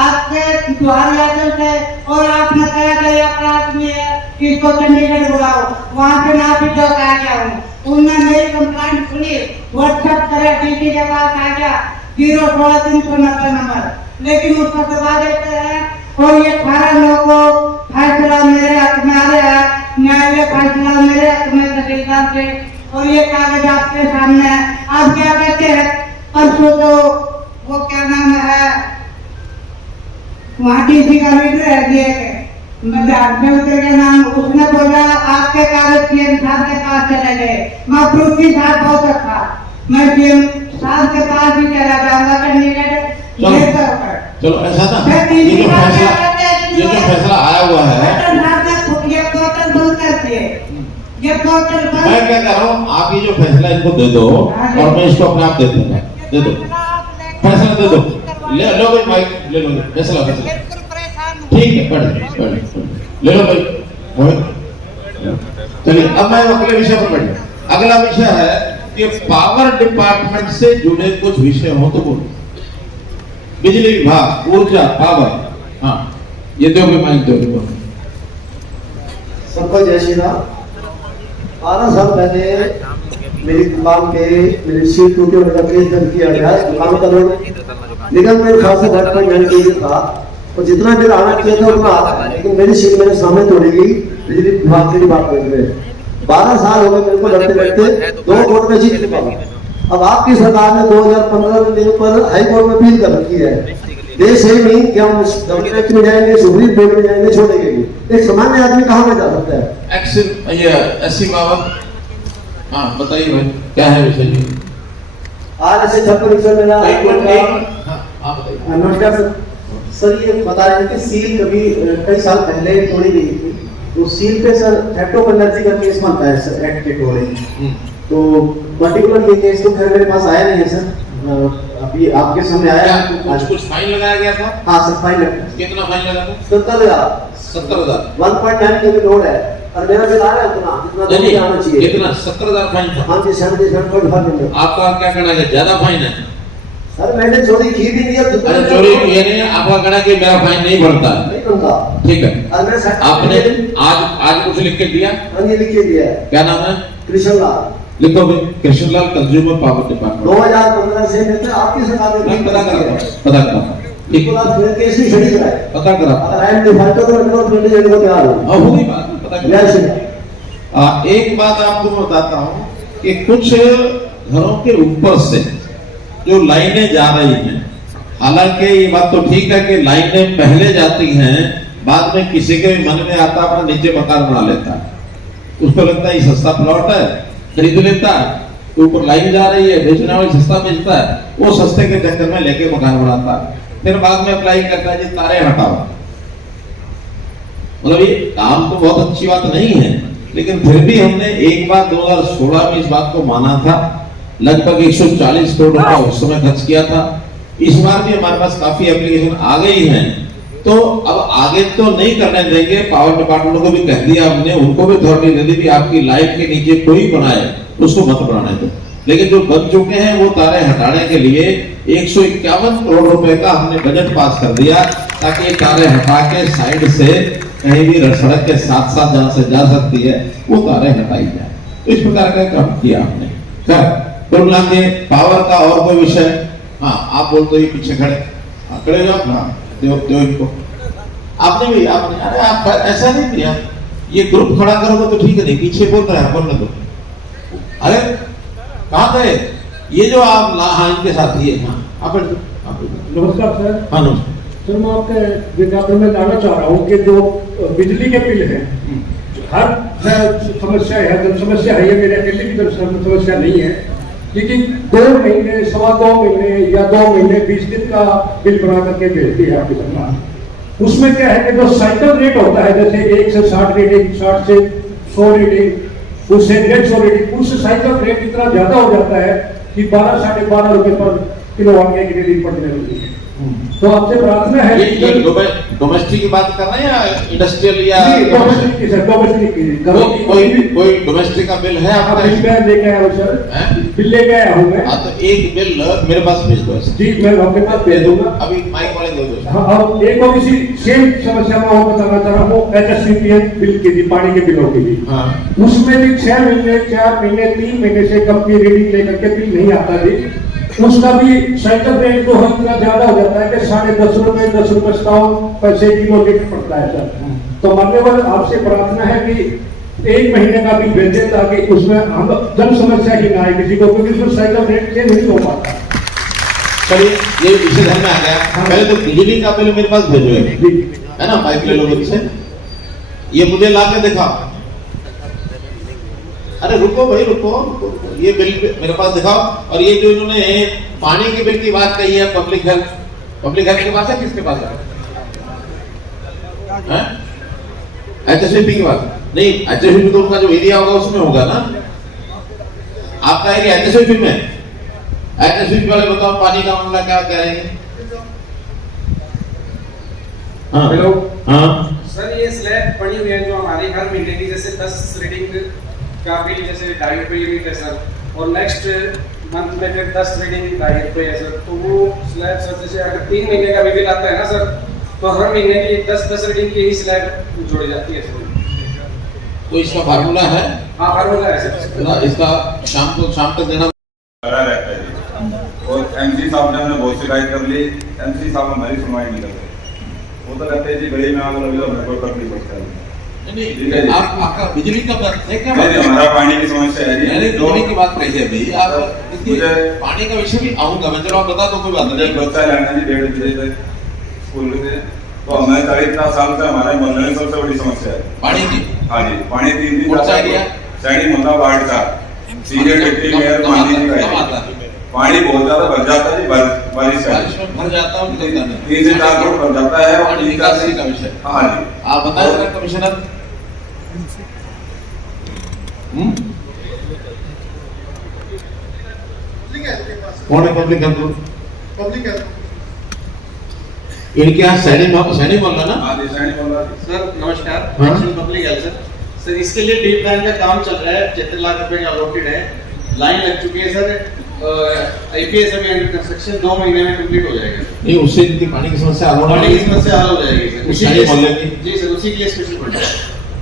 आपसे द्वार यादव से, और आपने कहा कि अपराध में इसको चंडीगढ़ बुलाओ, वहाँ पे ना भी जो आ गया हूँ, उन्होंने मेरी कंप्लेंट सुनी, व्हाट्सएप करे, डीसी के पास आ गया 016-390 नंबर, लेकिन उसको दबा देते हैं और ये 18 लोगों को फैसला मेरे हक में आ रहा है, न्यायालय फैसला मेरे हक में तहसीलदार से, और ये कागज आपके सामने है। आप क्या कहते हैं, परसों तो वो क्या नाम है वहाँ डीसी का वीडियो है दिए के नाम, उसने बोला आपके कागज सीएम साहब के पास चले गए। माफरूकी साहब बहुत अच्छा, मैं सीएम साहब के पास ही चला जाऊंगा चंडीगढ़ लेकर। चलो ऐसा ना, ये जो फैसला आया हुआ है, ये पोर्टल बंद करते, ये पोर्टल बंद। मैं क्या कह रहा हूँ, आप ये जो फैसला इनको दे दो और मैं इसको अपने आप दे दूंगा, दे दो फैसला, दे दो, ले लो भाई माइक, ले लो फैसला, ठीक है, पढ़ ले लो भाई। चलिए अब मैं अगले विषय पर बढ़, अगला विषय है कि पावर डिपार्टमेंट से जुड़े कुछ विषय हो तो बोलो। बिजली विभाग, ऊर्जा, पावर, हाँ ये दो भी माइक दो। सबको जय श्री राम। 12 साल पहले मेरी दुकान पे मेरी सीट टूटे होने का केस दर्ज किया गया, दुकान का लोड निगम में खासा घट पर मैंने किया था, और जितना बिल आना चाहिए था उतना आता है, लेकिन मेरी सीट मेरे सामने तोड़ी गई बिजली विभाग की बात करते। 12 साल हो गए मेरे को लड़ते लड़ते, 2 कोर्ट में जीत चुका हूं। अब आपकी सरकार ने 2015 में मेरे पर हाई कोर्ट में अपील कर रखी है, देश है नहीं कि हम गवर्नमेंट में जाएंगे, सुप्रीम कोर्ट में जाएंगे, छोड़ेंगे। एक सामान्य आदमी कहाँ में जा सकता है? ऐसी बात, हाँ बताइए भाई क्या है विषय जी? आज ऐसे 56 विषय मेरा नमस्कार सर, ये बता रहे हैं कि सील कभी कई साल पहले तोड़ी गई थी, तो सील पे सर थेफ्ट ऑफ एनर्जी का केस बनता है सर, एक्ट के अकॉर्डिंग। तो पर्टिकुलर ये केस तो खैर मेरे पास आया नहीं है सर, अभी आपके सामने आया। आज कुछ फाइन लगाया गया था? हाँ सर, फाइन लगा। कितना फाइन लगा था? 70,000। 1.9 के लोड है, और मेरा बिल आ रहा है उतना जितना नहीं आना चाहिए। कितना? 70,000 फाइन था? हाँ जी, 77.5। आपका क्या कहना है, ज्यादा फाइन है? सर मैंने चोरी की भी नहीं है। अरे चोरी ये नहीं, आपका कहना कि मेरा फाइन नहीं बढ़ता, नहीं बनता। ठीक है। आपने आज कुछ लिख के दिया? हाँ ये लिख के दिया है। क्या नाम है? कृष्णलाल। लिखो भी, कृष्णलाल कंज्यूमर पावर डिपार्टमेंट। 2015 से मैं आपकी सरकार में पता करा ठीक है, केस ही खड़ी कराए, पता करा। अगर आई एम डिफॉल्टर तो मैं पेमेंट देने को तैयार हूं। होगी बात, पता करा। एक बात आपको मैं बताता हूँ कि कुछ घरों के ऊपर से जो लाइनें जा रही हैं, हालांकि ये बात तो ठीक है कि लाइनें पहले जाती हैं, बाद में किसी के भी मन में आता अपना नीचे मकान बना लेता है, उसको लगता है ये सस्ता प्लॉट है, खरीद लेता है, तो ऊपर लाइन जा रही है, बेचने वाला सस्ता बेचता है, वो सस्ते के चक्कर में लेके मकान बनाता है, फिर बाद में अप्लाई करता है जी तारे हटाओ। मतलब ये काम तो बहुत अच्छी बात नहीं है, लेकिन फिर भी हमने एक बार 2016 में इस बात को माना था, लगभग 140 करोड़ रुपया उस समय खर्च किया था। इस बार भी हमारे पास काफी एप्लीकेशन आ गई हैं, तो अब आगे तो नहीं करने देंगे। पावर डिपार्टमेंट को भी कह दिया हमने, उनको भी अथॉरिटी दे दी कि आपकी लाइट के नीचे कोई बनाए उसको मत बनाने दो, लेकिन जो बन चुके हैं वो तारे हटाने के लिए 151 करोड़ रुपए का हमने बजट पास कर दिया, ताकि ये तारे हटा के साइड से कहीं भी सड़क के साथ साथ जहां से जा सकती है वो तारे हटाई जाए। तो इस प्रकार का काम किया हमने। कुल मिला के पावर का और कोई विषय? हाँ आप बोल तो ये पीछे खड़े जाओ ना, दो इनको आपने भी आपने, अरे आप ऐसा नहीं किया, ये ग्रुप खड़ा करोगे तो ठीक है, नहीं पीछे बोल रहे हैं बोलने दो। अरे कहाँ गए ये जो आप हाँ इनके साथ ही है? हाँ आप नमस्कार सर। हाँ नमस्कार सर, मैं आपके विज्ञापन में जानना चाह रहा हूँ कि जो बिजली के बिल है, हर समस्या है, जन समस्या है, ये मेरे अकेले की जन समस्या नहीं है, लेकिन 2 महीने, 2.25 महीने या 2 महीने 20 दिन का बिल बना करके भेजती है आपकी सरकार। उसमें क्या है कि जो साइकिल रेट होता है, जैसे 1 से 60 रीडिंग, 60 से 100 रीडिंग, उससे 150 रीडिंग, उससे साइकिल रेट इतना ज्यादा हो जाता है कि 12 साढ़े 12 रुपए पर किलोवाट की रीडिंग पड़ने लगती है। तो आपसे प्रार्थना है ये डोमेस्टिक की बात कर रहे हैं या इंडस्ट्रियल या डोमेस्टिक की? सर डोमेस्टिक की कोई डोमेस्टिक का बिल है आपका? बिल मैं लेके आया हूँ सर, बिल लेके आया हूँ मैं। तो एक बिल मेरे पास भेज दो। जी मैं आपके पास भेज दूंगा। अभी माइक वाले दो दो। हाँ, और एक और इसी सेम समस्या में और बताना चाह रहा हूँ, HSCPL बिल की थी, पानी के बिलों की थी। हाँ। उसमें भी 6 महीने, 4 महीने, 3 महीने से कंपनी रीडिंग लेकर के बिल नहीं आता थी, उसका भी साइकिल रेट जो है इतना ज्यादा हो जाता है कि 10.5 रुपए, 10 रुपए 57 पैसे किलो लीटर पड़ता है सर। तो मान्यवर आपसे प्रार्थना है कि 1 महीने का बिल भेजें, ताकि उसमें हम जन समस्या ही ना आए किसी को, क्योंकि उसमें साइकिल रेट चेंज नहीं हो पाता। चलिए ये विषय ध्यान में आ गया। पहले तो बिजली का बिल मेरे पास भेजो है ना, माइक ले लो मुझसे, ये मुझे ला के दिखाओ। अरे रुको भाई रुको, ये बिल मेरे पास दिखाओ। और ये जो इन्होंने पानी के बिल की बात कही है, पब्लिक हेल्थ के पास है, किसके पास है? HSCP की बात नहीं, HSCP तो उनका जो एरिया होगा उसमें होगा ना, आपका एरिया HSCP में। HSCP वाले बताओ पानी का मामला क्या कह रहे हैं? हाँ हेलो। हाँ सर, ये स्लैब पड़ी हुई है जो हमारी हर महीने की, जैसे 10 रीडिंग का बिल जैसे 2.5 रुपये यूनिट है सर, और नेक्स्ट मंथ में फिर 10 रीडिंग 2.5 रुपये है सर। तो वो स्लैब सर जैसे अगर 3 महीने का बिल आता है ना सर, तो हर महीने की 10 रीडिंग की ही स्लैब जोड़ी जाती है सर। तो इसका फार्मूला है? हाँ फार्मूला है सर। इसका शाम तक देना रहता है जी। और MC साहब ने हमने बहुत शिकायत कर ली, MC साहब हमारी सुनवाई नहीं करते। वो तो कहते हैं जी गली में आग लगी तो हमें कोई फर्क नहीं पड़ता है। आपका बिजली का है क्या? हमारा पानी की समस्या है जी। बिजली की बात कही है भाई, आप पानी का विषय भी आऊंगा मैं, चलो आप बता दो, कोई बात नहीं। बच्चा लाना जी 1:30 बजे तक स्कूल से, तो हमें 40 साल से हमारे मोहल्ले में सबसे बड़ी समस्या है पानी की। हाँ जी, पानी 3 दिन सैनी मोहल्ला वार्ड 4 सीधे डिप्टी मेयर पानी बहुत ज्यादा भर जाता है जी, बारिश में भर जाता है, 3 से 4 फुट भर जाता है। और निकासी का विषय। हाँ जी, आप बताएं कमिश्नर। कौन है पब्लिक हेल्थ? इनके यहाँ सैनी मोहल्ला ना? हाँ जी, सैनी मोहल्ला। सर नमस्कार, पब्लिक हेल्थ सर, इसके लिए डीप लाइन का काम चल रहा है, 73 लाख रुपए का अलॉटेड है, लाइन लग चुकी है सर, आईपीएस अभी अंडर कंस्ट्रक्शन 2 महीने में कंप्लीट हो जाएगा। नहीं, उससे इनकी पानी की समस्या हल पानी की समस्या हल हो जाएगी सर। उसी के मोहल्ले की। जी सर, उसी के लिए स्पेशल फंड।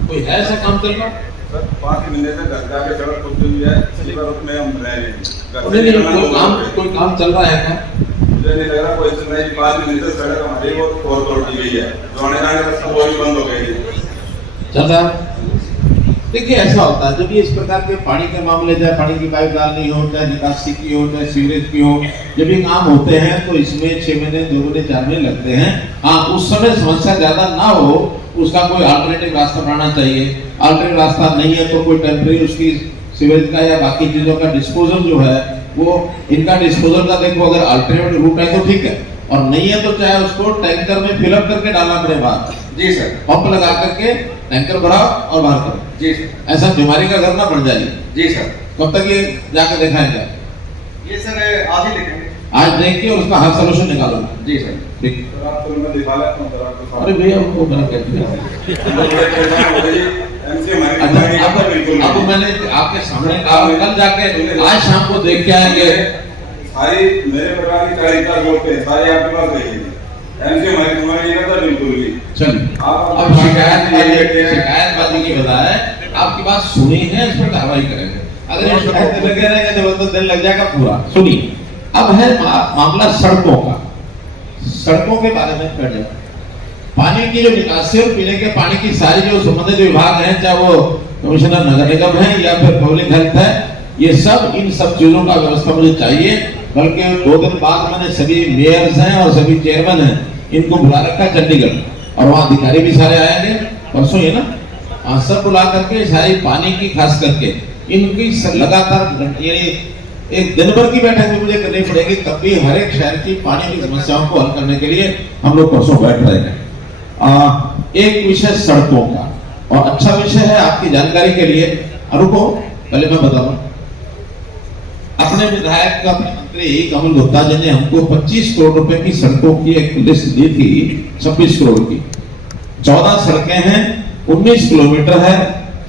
कोई है ऐसा काम चल रहा? सर 5 महीने से घर जाके सड़क टूटी हुई है, स्लीपर उसमें हम रह रहे हैं। कोई काम चल रहा है क्या? मुझे नहीं लग रहा कोई चल रहा है। 5 महीने से सड़क हमारी वो तोड़ दी गई है, जो आने जाने का रास्ता वो भी बंद हो गई है। चल रहा है। देखिए ऐसा होता है जब ये इस प्रकार के पानी के मामले, चाहे पानी की पाइप डालनी हो, चाहे निकासी की हो, चाहे सीवरेज की हो, जब ये काम होते हैं तो इसमें 6 महीने 2 महीने 4 महीने लगते हैं। हाँ, उस समय समस्या ज्यादा ना हो, उसका कोई अल्टरनेटिव रास्ता बनाना चाहिए। अल्टरनेटिव रास्ता नहीं है तो कोई टेम्परेरी उसकी सीवरेज का या बाकी चीजों का डिस्पोजल जो है वो इनका डिस्पोजल का देखो, अगर अल्टरनेटिव रूट है तो ठीक है, और नहीं है तो चाहे उसको टैंकर में फिलअप करके डालना पड़े बाहर। जी सर, पंप लगा करके टैंकर भराओ और बाहर करो। जी सर, ऐसा बीमारी का घर ना बढ़ जाए। जी सर। कब तक ये जाकर दिखाएंगे? ये सर आज ही देखेंगे। आज देखिए और उसका हल सोल्यूशन निकालो। जी सर, ठीक। सर आप तो मैं दिखा लेता हूं, सर आपको। अरे भैया उनको मैंने कह दिया। अब मैंने आपके सामने कल जाके आज शाम को देख के आएंगे। सारी मेरे प्रकार की 40 वोट पे सारी आपके पास रहेगी। एमसी हमारी तुम्हारी नहीं करता बिल्कुल भी। चलिए आप अब शिकायतबाजी की बजाय आपकी बात सुनी है, इस पर कार्रवाई करेंगे। अगर ये शिकायत लगे रहेंगे तो दिन लग जाएगा पूरा। सुनिए, अब है मामला सड़कों का। सड़कों के बारे में कर जाए, पानी की जो निकासी और पीने के पानी की सारी जो संबंधित विभाग हैं, चाहे वो कमिश्नर नगर निगम है या फिर पब्लिक हेल्थ है, ये सब इन सब चीजों का व्यवस्था मुझे चाहिए। बल्कि 2 दिन बाद मैंने सभी मेयर्स हैं और सभी चेयरमैन हैं इनको बुला रखा है चंडीगढ़, और वहाँ अधिकारी भी सारे आएंगे परसों ही ना, सब बुला करके सारी पानी की खास करके इनकी लगातार यानी एक दिन भर की बैठक भी मुझे करनी पड़ेगी, तब भी हर एक शहर की पानी की समस्याओं को हल करने के लिए हम लोग परसों बैठ रहे हैं। एक विषय सड़कों का, और अच्छा विषय है आपकी जानकारी के लिए। रुको पहले मैं बताऊं, अपने विधायक का अपने मंत्री कमल गुप्ता जी ने हमको 25 करोड़ रुपए की सड़कों की एक लिस्ट दी थी, 26 करोड़ की। 14 सड़कें हैं, 19 किलोमीटर है,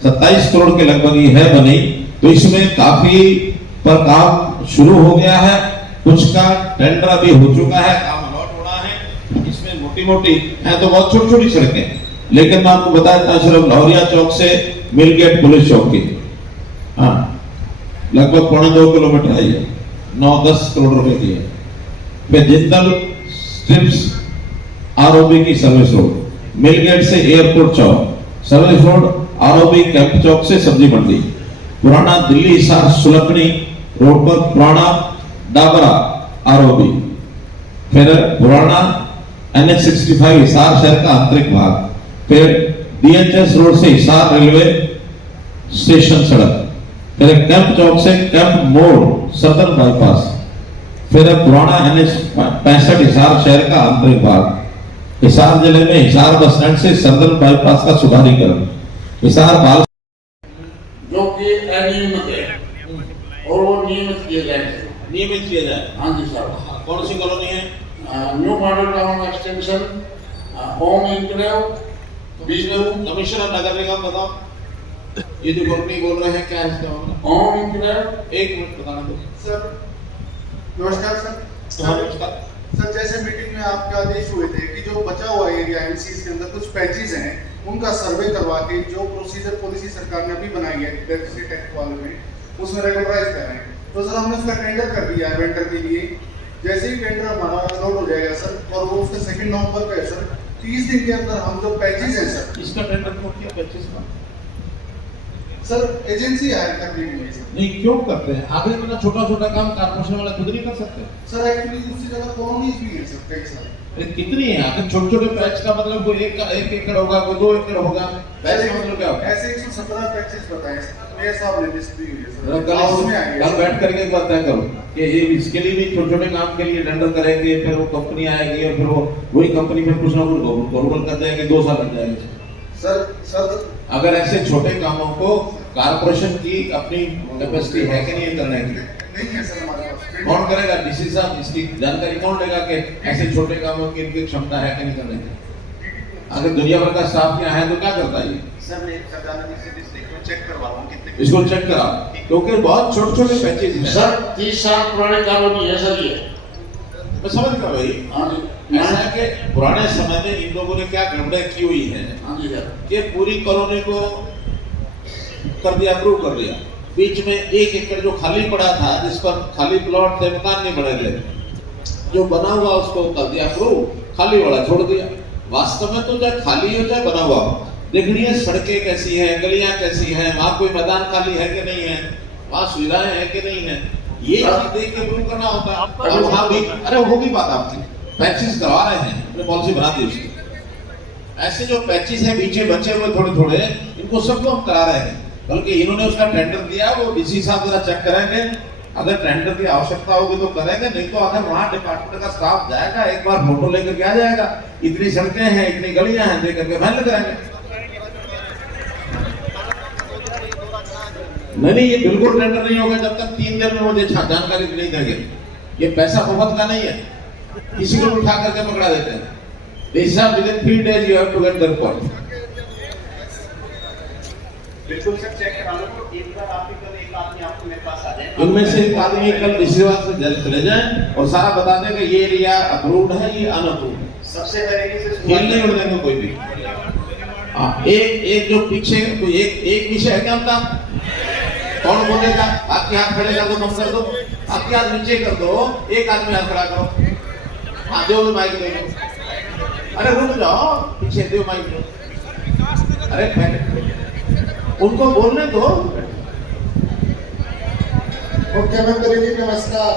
27 करोड़ के लगभग ये है बनी। तो इसमें काफी पर काम शुरू हो गया है, कुछ का टेंडर अभी हो चुका है, काम अलॉट होना है। इसमें मोटी मोटी है तो बहुत छोटी छोटी सड़कें, लेकिन मैं आपको बता देता हूं, सिर्फ लौरिया चौक से मिलगेट पुलिस चौकी, हाँ लगभग 2.25 किलोमीटर है, ये 9-10 करोड़ रुपए की है। फिर जिंदल स्ट्रिप्स आरओबी की सर्विस रोड, मिलगेट से एयरपोर्ट चौक सर्विस रोड, आरओबी कैंप चौक से सब्जी मंडी, पुराना दिल्ली हिसार सुलकनी रोड पर पुराना डाबरा आरओबी, फिर पुराना NH 65 हिसार शहर का आंतरिक भाग, फिर DHS रोड से हिसार रेलवे स्टेशन सड़क, फिर कैंप चौक से कैंप मोड़ सदर बाईपास, फिर पुराना NH 65 हिसार शहर का आंतरिक भाग, हिसार जिले में हिसार बस स्टैंड से सदर बाईपास का सुधारीकरण, हिसार बाल जो कि अनियमित है और वो नियमित किए जाए। हाँ जी सर। कौन सी कॉलोनी है? New model town extension, home enclave, बिजनू। कमिश्नर नगर निगम बताओ, ये जो कंपनी बोल रहे हैं क्या है इसका मामला? Home enclave. 1 मिनट बताना दो सर। नमस्कार सर। नमस्कार सर, जैसे मीटिंग में आपके आदेश हुए थे कि जो बचा हुआ एरिया एमसीज के अंदर कुछ पैचेज हैं, उनका सर्वे करवा के जो प्रोसीजर पॉलिसी सरकार ने अभी बनाई है डेफिसिट एक्ट वाले में, उसमें रेगुलराइज कर रहे हैं। तो सर हमने उसका टेंडर कर दिया है वेंडर के लिए। जैसे ही टेंडर हमारा अलॉट हो जाएगा सर, और वो उसका 2 नवंबर का है सर, 30 दिन के अंदर हम जो पैचेज हैं सर। इसका टेंडर क्यों किया पैचेज का? सर एजेंसी हायर कर दी है सर। नहीं क्यों करते हैं? आगे इतना छोटा छोटा काम कारपोरेशन वाला खुद नहीं कर सकते? सर एक्चुअली दूसरी जगह कॉलोनीज भी है सर कई सारे। कितनी है आखिर? छोटे छोटे पैच का मतलब कोई 1 एकड़ होगा, कोई 2 एकड़ होगा, पैच का मतलब क्या होगा? ऐसे 117 पैचेज बताए सर, मेरे साहब ने लिस्ट दी हुई है सर। कल बैठ करके एक बात तय करो कि ये इसके लिए भी छोटे छोटे काम के लिए टेंडर करेंगे, फिर वो कंपनी आएगी और फिर वो वही कंपनी फिर कुछ ना कुछ गड़बड़ कर जाएंगे, 2 साल लग जाएंगे सर। अगर ऐसे छोटे कामों को कारपोरेशन की अपनी कैपेसिटी है कि नहीं करने की? नहीं है सर हमारे पास। कौन करेगा? डीसी साहब इसकी जानकारी कौन लेगा कि ऐसे छोटे कामों की इनकी क्षमता है कि नहीं करने की? अगर दुनिया भर का स्टाफ यहाँ है तो क्या करता है ये? सर ने खजाना जी से चेक करवा लूँ कितने इसको चेक करा, क्योंकि बहुत छोटे छोटे पैचेज हैं सर। 30 साल पुराने कॉलोनी है सर ये। मैं समझ गया भाई। ऐसा है कि पुराने समय में इन लोगों ने क्या गड़बड़ की हुई है कि पूरी कॉलोनी को कर दिया, अप्रूव कर दिया। बीच में 1 एकड़ जो खाली पड़ा था, जिस पर खाली प्लॉट थे, मकान नहीं बने थे, जो बना हुआ उसको कर दिया अप्रूव, खाली वाला छोड़ दिया। वास्तव में तो चाहे खाली हो चाहे बना हुआ हो, देखनी है सड़कें कैसी है, गलियां कैसी हैं, वहाँ कोई मैदान खाली है कि नहीं है, वहाँ सुविधाएं है कि नहीं है, ये चीज देख के अप्रूव करना होता है। और वहाँ भी अरे वो भी बात आपकी पैचेस करवा रहे हैं, अपने पॉलिसी बना दी उसकी। ऐसे जो पैचेस हैं पीछे बचे हुए थोड़े थोड़े, इनको सबको हम करा रहे हैं। बल्कि इन्होंने उसका टेंडर दिया, वो डीसी साहब जरा चेक करेंगे, अगर टेंडर की आवश्यकता होगी तो करेंगे, नहीं तो अगर वहाँ डिपार्टमेंट का स्टाफ जाएगा, एक बार फोटो लेकर के आ जाएगा, इतनी सड़कें हैं, इतनी गलियां हैं, देख करके फाइनल कराएंगे। नहीं, ये बिल्कुल टेंडर नहीं होगा जब तक 3 दिन में मुझे जानकारी नहीं देंगे। ये पैसा मुफ्त का नहीं है, किसी को उठा करके पकड़ा देते हैं। Within 3 days you have to get the report. बिल्कुल सर, चेक करा लो। तो एक बार आप कल एक आदमी आपको मेरे पास आ जाए, उनमें से एक आदमी कल रिसीवर से चले जाएं और सारा बता दें कि ये एरिया अप्रूव्ड है, ये अनअप्रूव्ड है। सबसे पहले से खेल नहीं उड़ देंगे कोई भी। हाँ, एक जो पीछे कोई एक पीछे है क्या उनका? कौन बोलेगा? आपके हाथ खड़े कर दो, कम कर दो, आपके हाथ नीचे कर दो, एक आदमी हाथ खड़ा करो। हाँ, दो माइक दे दो। अरे रुक जाओ, पीछे दो माइक दो। अरे उनको बोलने दो। मुख्यमंत्री जी नमस्कार।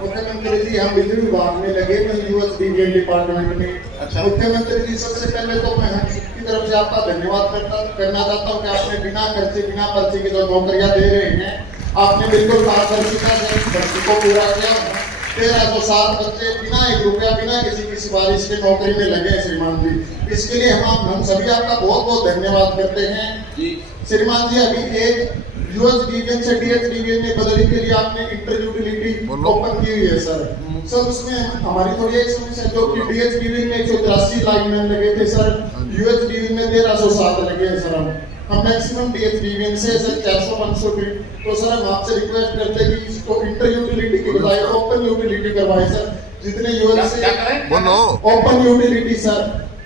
मुख्यमंत्री जी, हम बिजली विभाग में लगे, मैं यूएसडीवीएन डिपार्टमेंट में। अच्छा। मुख्यमंत्री जी, सबसे पहले तो मैं की तरफ से आपका धन्यवाद करना चाहता हूँ कि आपने बिना खर्चे बिना पर्चे की जो नौकरियां दे रहे हैं, आपने बिल्कुल पारदर्शिता से भर्ती को पूरा किया। 1307 बच्चे बिना 1 रुपया बिना किसी की सिफारिश के नौकरी में लगे हैं श्रीमान जी। इसके लिए हम सभी आपका बहुत बहुत धन्यवाद करते हैं श्रीमान जी। अभी एक यूएसडीवीएन से डीएचडीवीएन में बदली के लिए आपने इंटरयूटिलिटी ओपन की हुई है सर। उसमें हमारी थोड़ी एक समस्या, जो कि डीएचडीवीएन में 183 लाइनमैन लगे थे सर, यूएसडीवीएन में 1307 लगे हैं सर। हम मैक्सिमम डीएचडीवीएन से सर 400-500 फीट। तो सर हम आपसे रिक्वेस्ट करते हैं कि इसको इंटरयूटिलिटी के बजाय ओपन यूटिलिटी करवाएं सर। जितने यूएस से ओपन यूटिलिटी सर।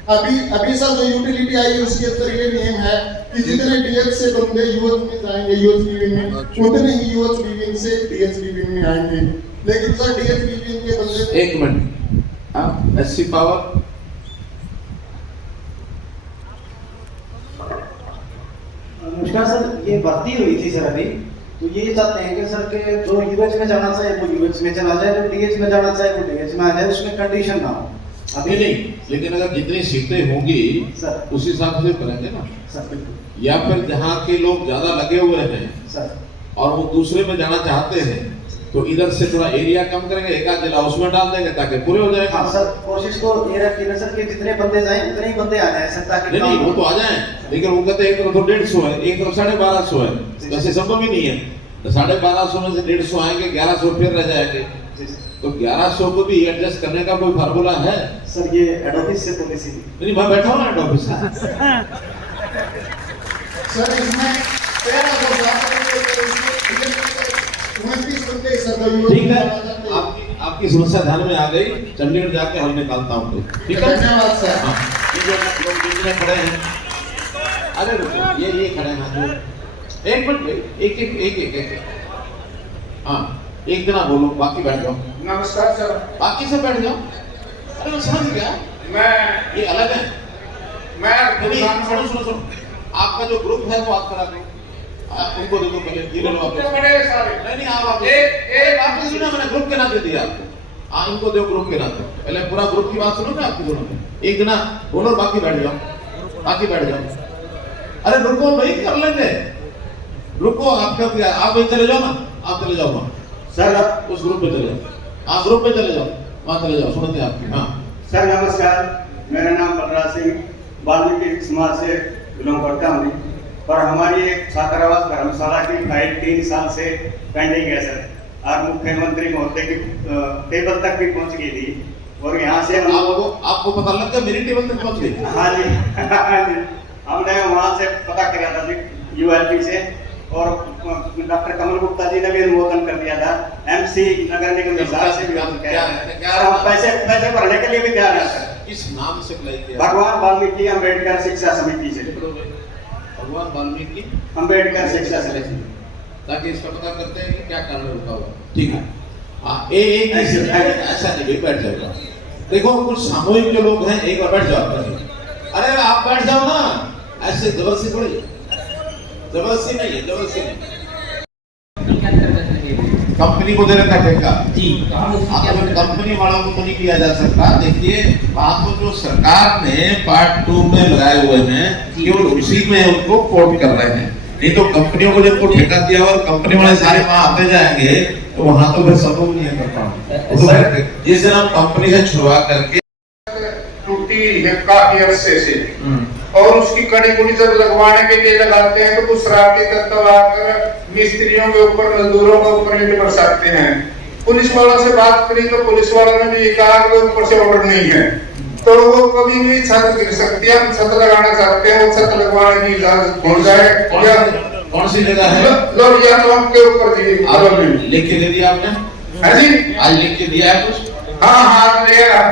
अभी सर जो यूटिलिटी आई है उसके अंदर ये नियम है कि जितने डीएच से बंदे यूएस में जाएंगे यूएसडीवीएन में, उतने ही यूएसडीवीएन से डीएचडीवीएन में आएंगे। लेकिन सर डीएचडीवीएन के बंदे 1 मिनट, एससी पावर नमस्कार सर, ये भर्ती हुई थी सर अभी, तो ये चाहते हैं कि सर के जो यूएच में जाना चाहे वो यूएच में चला जाए, जो डीएच में जाना चाहे वो डीएच में आ जाए, उसमें कंडीशन ना हो। अभी नहीं, लेकिन अगर जितनी सीटें होंगी सर उस हिसाब से करेंगे ना सर। बिल्कुल। या फिर जहाँ के लोग ज्यादा लगे हुए हैं सर और वो दूसरे में जाना चाहते हैं, तो इधर से थोड़ा एरिया कम करेंगे, एक आध जिला उसमें डाल देंगे ताकि पूरे हो जाए। हाँ सर, कोशिश तो ये रखी ना सर कि जितने बंदे जाएं उतने ही बंदे आ जाएं सर, ताकि नहीं वो तो आ जाएं, लेकिन वो कहते हैं एक तरफ तो 150 है, एक तरफ 1250 है, वैसे संभव ही नहीं है। तो 1250 में से 150 आएंगे, 1100 फिर रह जाएंगे। तो 1100 को भी एडजस्ट करने का कोई फार्मूला है सर? ये हेड ऑफिस से पॉलिसी नहीं, मैं बैठा हूँ ना हेड ऑफिस से। सर इसमें 1329 ठीक है, आपकी समस्या ध्यान में आ गई, चंडीगढ़ जाके हल निकालता हूँ। ठीक है, धन्यवाद सर। ये जो लोग बीच में खड़े हैं, अरे रुको, ये खड़े हैं, एक मिनट भाई, एक हाँ, एक जना बोलो, बाकी बैठ जाओ। नमस्कार सर। बाकी सब बैठ जाओ। अरे मैं समझ गया, मैं ये अलग है। मैं सुनो, आपका जो ग्रुप है वो आप करा दो, उनको दे दो पहले, ये लो वापस। नहीं आप वापस सुनो, मैंने ग्रुप के नाते दिया आपको। हाँ, इनको दो ग्रुप के नाते, पहले पूरा ग्रुप की बात सुनो ना आपकी दोनों में। एक जना बोलो, बाकी बैठ जाओ, बाकी बैठ जाओ। अरे रुको भाई, कर लेंगे, रुको। आपका आप वहीं चले जाओ ना, आप चले जाओ वहाँ सर, उस ग्रुप में चले जाओ। हाँ, ग्रुप में चले जाओ, वहाँ चले जाओ, सुनते हैं आपकी। हाँ सर नमस्कार, मेरा नाम बलराज सिंह वाल्मीकि समाज से बिलोंग करता हूँ, पर हमारी एक छात्रावास धर्मशाला की फाइल 3 साल से पेंडिंग है सर। और मुख्यमंत्री महोदय की टेबल तक भी पहुँच गई थी, और यहाँ से आपको पता लग गया मेरी टेबल तक पहुँच गई? हाँ जी, हमने वहाँ से पता किया था जी, यूएलपी से, और डॉक्टर कमल गुप्ता जी ने भी अनुमोदन कर दिया था। एमसी नगर निगम हिसाब से भी हम पैसे भरने के लिए भी तैयार है सर। किस नाम से अप्लाई किया? भगवान वाल्मीकि अम्बेडकर शिक्षा समिति से। भगवान वाल्मीकि अम्बेडकर शिक्षा समिति, ताकि इसका पता करते हैं कि क्या कारण रुका हुआ। ठीक है, हाँ ऐसा नहीं बैठ जाएगा। देखो कुछ सामूहिक जो लोग हैं, एक बार बैठ जाओ। अरे आप बैठ जाओ ना, ऐसे जबरदस्ती थोड़ी, जबरदस्ती नहीं है, जबरदस्ती नहीं। कंपनी को दे रखा है ठेका जी, कंपनी वालों को तो नहीं किया जा सकता। देखिए बात तो जो सरकार ने पार्ट 2 में लगाए हुए हैं, केवल उसी में उनको कोट कर रहे हैं। नहीं तो कंपनियों को जब ठेका दिया और कंपनी वाले सारे वहां आते जाएंगे तो वहां तो फिर सब लोग नहीं कर पाएंगे। जिस दिन हम कंपनी से छुड़वा करके टूटी है काफी अरसे से, और उसकी कड़ी कुड़ी जब लगवाने के लिए लगाते हैं तो कुछ शरारती तत्व आकर मिस्त्रियों के ऊपर, मजदूरों के ऊपर ईंट बरसाते हैं। पुलिस वालों से बात करी तो पुलिस वालों ने भी ये कहा कि ऊपर से ऑर्डर नहीं है, तो वो कभी भी छत गिर सकती है। हम छत लगाना चाहते हैं, वो छत लगवाने की इजाजत हो जाए। कौन सी जगह है? लोरिया चौक के ऊपर जी। लिख के दे दिया आपने? हाँ जी, आज लिख के दिया है कुछ? हाँ लिया।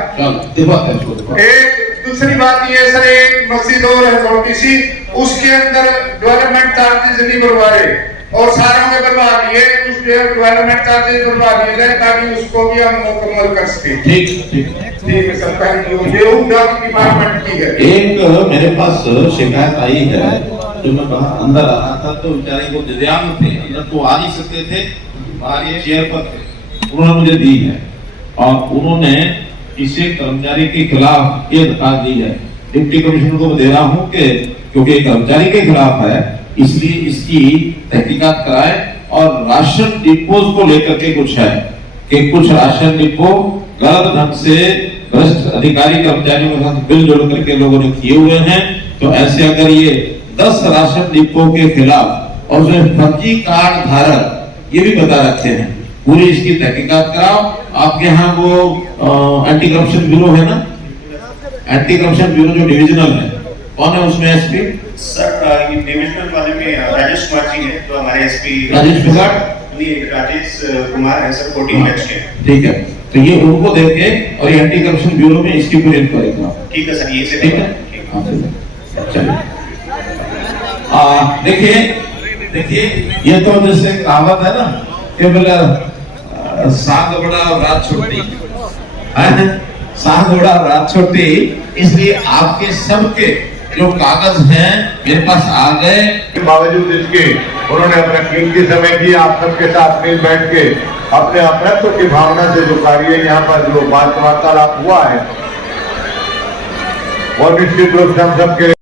एक दूसरी बात ये सर, एक मस्जिद और है छोटी सी, उसके अंदर डेवलपमेंट चार्जेस नहीं बढ़वा रहे और सारों के बढ़वा दिए, उस डेवलपमेंट चार्जेस बढ़वा दिए जाए ताकि उसको भी हम मुकम्मल कर सके। ठीक है सरकार डिपार्टमेंट की है। एक मेरे पास शिकायत आई है, जो मैं बाहर अंदर आ रहा था तो बेचारे को दिव्यांग थे, अंदर तो आ नहीं सकते थे, बाहर ये चेयर पर थे, उन्होंने मुझे दी है और उन्होंने इसे कर्मचारी के खिलाफ ये दरखास्त दी है। डिप्टी कमिश्नर को दे रहा हूँ कि क्योंकि कर्मचारी के खिलाफ है, इसलिए इसकी तहकीकात कराए। और राशन डिपोज को लेकर के कुछ है कि कुछ राशन डिपो गलत ढंग से भ्रष्ट अधिकारी कर्मचारियों के साथ बिल जोड़ करके लोगों ने किए हुए हैं। तो ऐसे अगर ये 10 राशन डिपो के खिलाफ और उसमें फर्जी कार्ड धारक ये भी बता रखे हैं, पूरी इसकी तहकीकात कराओ। आपके यहाँ वो एंटी करप्शन ब्यूरो है ना, एंटी करप्शन ब्यूरो जो डिविजनल है, कौन है उसमें एसपी? सर ये डिविजनल वाले में राजेश कुमार जी है, तो हमारे एसपी राजेश कुमार है सर, 14 बैच के। ठीक है, तो ये उनको देके और ये एंटी करप्शन ब्यूरो में इसकी पूरी इंक्वायरी कराओ। ठीक है सर, ये से ठीक है। चलिए देखिए ये तो जैसे कहावत है ना कि बोला साग बड़ा और रात छोटी है, साग बड़ा और रात छोटी। इसलिए आपके सबके जो कागज हैं मेरे पास आ गए, बावजूद इसके उन्होंने अपना कीमती समय की आप सबके साथ मिल बैठ के अपने अपनत्व की भावना से जो कार्य यहाँ पर जो वार्तालाप हुआ है, और निश्चित रूप से हम सबके